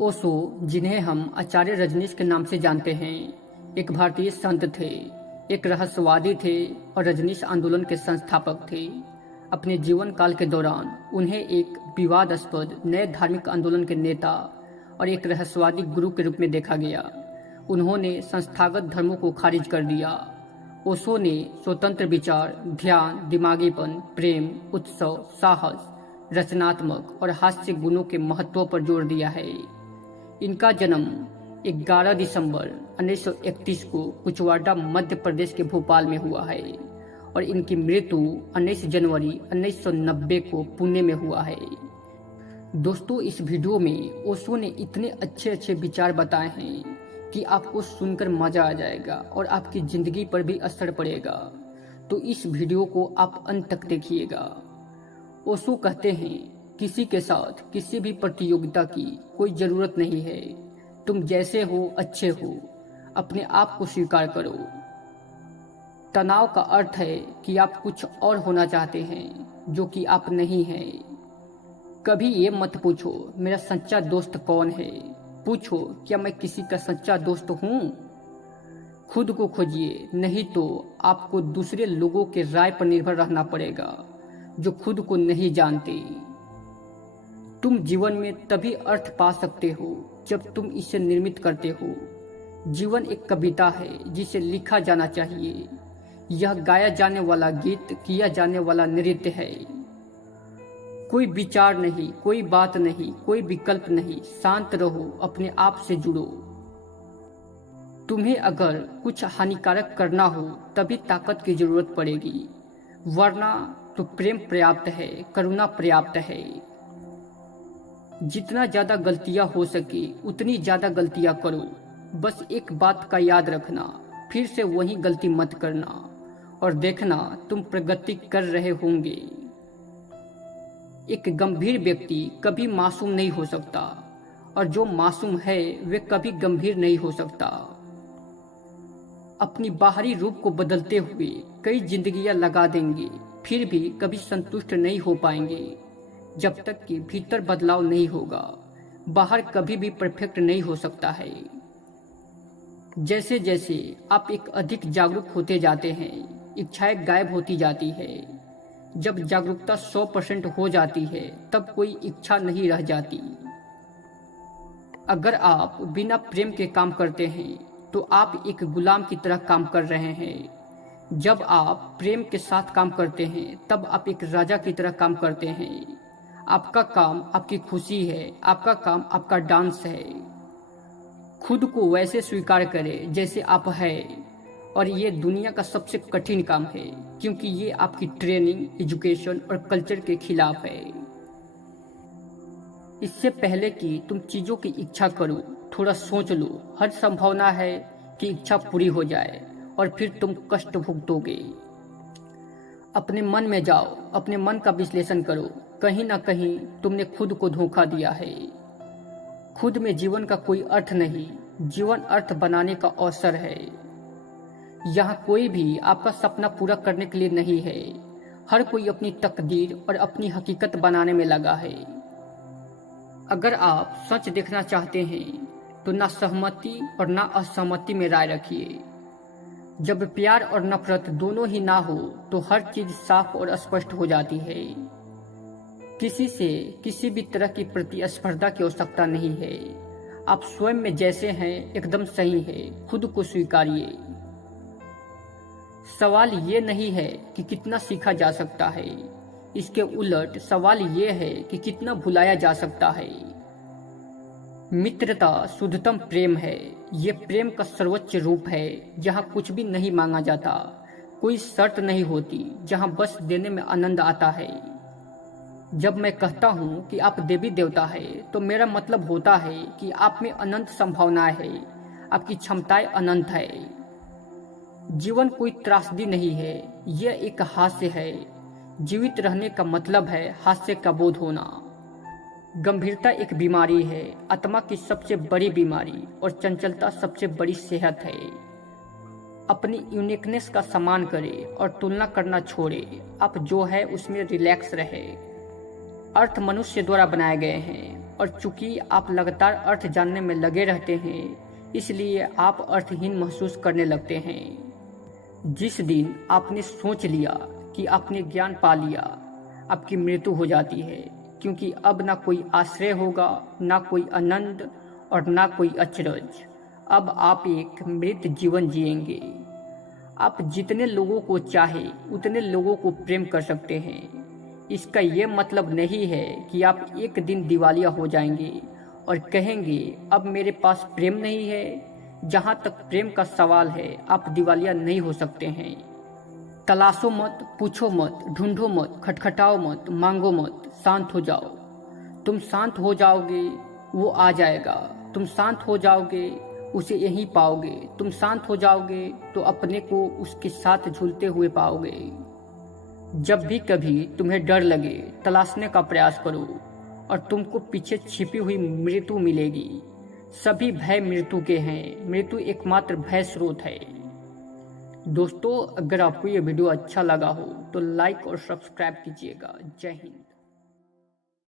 ओशो, जिन्हें हम आचार्य रजनीश के नाम से जानते हैं, एक भारतीय संत थे, एक रहस्यवादी थे और रजनीश आंदोलन के संस्थापक थे। अपने जीवन काल के दौरान उन्हें एक विवादास्पद नए धार्मिक आंदोलन के नेता और एक रहस्यवादी गुरु के रूप में देखा गया। उन्होंने संस्थागत धर्मों को खारिज कर दिया। ओशो ने स्वतंत्र विचार, ध्यान, दिमागीपन, प्रेम, उत्सव, साहस, रचनात्मक और हास्य गुणों के महत्व पर जोर दिया है। इनका जन्म 11 दिसंबर 1931 को कुचवाड़ा मध्य प्रदेश के भोपाल में हुआ है और इनकी मृत्यु 19 जनवरी 1990 को पुणे में हुआ है। दोस्तों, इस वीडियो में ओशो ने इतने अच्छे अच्छे विचार बताए हैं कि आपको सुनकर मजा आ जाएगा और आपकी जिंदगी पर भी असर पड़ेगा। तो इस वीडियो को आप अंत तक देखिएगा। ओशो कहते हैं, किसी के साथ किसी भी प्रतियोगिता की कोई जरूरत नहीं है। तुम जैसे हो अच्छे हो, अपने आप को स्वीकार करो। तनाव का अर्थ है कि आप कुछ और होना चाहते हैं जो कि आप नहीं हैं। कभी ये मत पूछो मेरा सच्चा दोस्त कौन है, पूछो क्या मैं किसी का सच्चा दोस्त हूँ। खुद को खोजिए, नहीं तो आपको दूसरे लोगों के राय पर निर्भर रहना पड़ेगा जो खुद को नहीं जानते। तुम जीवन में तभी अर्थ पा सकते हो जब तुम इसे निर्मित करते हो। जीवन एक कविता है जिसे लिखा जाना चाहिए। यह गाया जाने वाला गीत, किया जाने वाला नृत्य है। कोई विचार नहीं, कोई बात नहीं, कोई विकल्प नहीं। शांत रहो, अपने आप से जुड़ो। तुम्हें अगर कुछ हानिकारक करना हो तभी ताकत की जरूरत पड़ेगी, वरना तो प्रेम पर्याप्त है, करुणा पर्याप्त है। जितना ज्यादा गलतियां हो सके उतनी ज्यादा गलतियां करो। बस एक बात का याद रखना, फिर से वही गलती मत करना और देखना तुम प्रगति कर रहे होंगे। एक गंभीर व्यक्ति कभी मासूम नहीं हो सकता और जो मासूम है वे कभी गंभीर नहीं हो सकता। अपनी बाहरी रूप को बदलते हुए कई जिंदगियां लगा देंगे, फिर भी कभी संतुष्ट नहीं हो पाएंगे जब तक कि भीतर बदलाव नहीं होगा। बाहर कभी भी परफेक्ट नहीं हो सकता है। जैसे जैसे आप एक अधिक जागरूक होते जाते हैं, इच्छाएं गायब होती जाती है। जब जागरूकता 100% हो जाती है तब कोई इच्छा नहीं रह जाती। अगर आप बिना प्रेम के काम करते हैं तो आप एक गुलाम की तरह काम कर रहे हैं। जब आप प्रेम के साथ काम करते हैं तब आप एक राजा की तरह काम करते हैं। आपका काम आपकी खुशी है, आपका काम आपका डांस है। खुद को वैसे स्वीकार करें जैसे आप हैं, और ये दुनिया का सबसे कठिन काम है क्योंकि ये आपकी ट्रेनिंग, एजुकेशन और कल्चर के खिलाफ है। इससे पहले कि तुम चीजों की इच्छा करो, थोड़ा सोच लो। हर संभावना है कि इच्छा पूरी हो जाए और फिर तुम कष्ट भुगतोगे। अपने मन में जाओ, अपने मन का विश्लेषण करो। कहीं ना कहीं तुमने खुद को धोखा दिया है। खुद में जीवन का कोई अर्थ नहीं, जीवन अर्थ बनाने का अवसर है। यहाँ कोई भी आपका सपना पूरा करने के लिए नहीं है। हर कोई अपनी तकदीर और अपनी हकीकत बनाने में लगा है। अगर आप सच देखना चाहते हैं तो ना सहमति और ना असहमति में राय रखिए। जब प्यार और नफरत दोनों ही ना हो तो हर चीज साफ और स्पष्ट हो जाती है। किसी से किसी भी तरह की प्रतिस्पर्धा की आवश्यकता नहीं है। आप स्वयं में जैसे हैं एकदम सही है, खुद को स्वीकारिए। सवाल ये नहीं है कि कितना सीखा जा सकता है, इसके उलट सवाल ये है कि कितना भुलाया जा सकता है। मित्रता शुद्धतम प्रेम है। ये प्रेम का सर्वोच्च रूप है जहाँ कुछ भी नहीं मांगा जाता, कोई शर्त नहीं होती, जहाँ बस देने में आनंद आता है। जब मैं कहता हूँ कि आप देवी देवता है तो मेरा मतलब होता है कि आप में अनंत संभावनाएं है, आपकी क्षमताएं अनंत है। जीवन कोई त्रासदी नहीं है, यह एक हास्य है। जीवित रहने का मतलब है हास्य का बोध होना। गंभीरता एक बीमारी है, आत्मा की सबसे बड़ी बीमारी, और चंचलता सबसे बड़ी सेहत है। अपनी यूनिकनेस का सम्मान करें और तुलना करना छोड़े। आप जो है उसमें रिलैक्स रहे। अर्थ मनुष्य द्वारा बनाए गए हैं और चूंकि आप लगातार अर्थ जानने में लगे रहते हैं, इसलिए आप अर्थहीन महसूस करने लगते हैं। जिस दिन आपने सोच लिया कि आपने ज्ञान पा लिया, आपकी मृत्यु हो जाती है, क्योंकि अब ना कोई आश्रय होगा, ना कोई आनंद और ना कोई अचरज। अब आप एक मृत जीवन जिएंगे। आप जितने लोगों को चाहे उतने लोगों को प्रेम कर सकते हैं। इसका ये मतलब नहीं है कि आप एक दिन दिवालिया हो जाएंगे और कहेंगे अब मेरे पास प्रेम नहीं है। जहाँ तक प्रेम का सवाल है, आप दिवालिया नहीं हो सकते हैं। तलाशो मत, पूछो मत, ढूंढो मत, खटखटाओ मत, मांगो मत, शांत हो जाओ। तुम शांत हो जाओगे, वो आ जाएगा। तुम शांत हो जाओगे, उसे यहीं पाओगे। तुम शांत हो जाओगे तो अपने को उसके साथ झूलते हुए पाओगे। जब भी कभी तुम्हें डर लगे, तलाशने का प्रयास करो और तुमको पीछे छिपी हुई मृत्यु मिलेगी। सभी भय मृत्यु के हैं। मृत्यु एकमात्र भय स्रोत है। दोस्तों, अगर आपको ये वीडियो अच्छा लगा हो तो लाइक और सब्सक्राइब कीजिएगा। जय हिंद।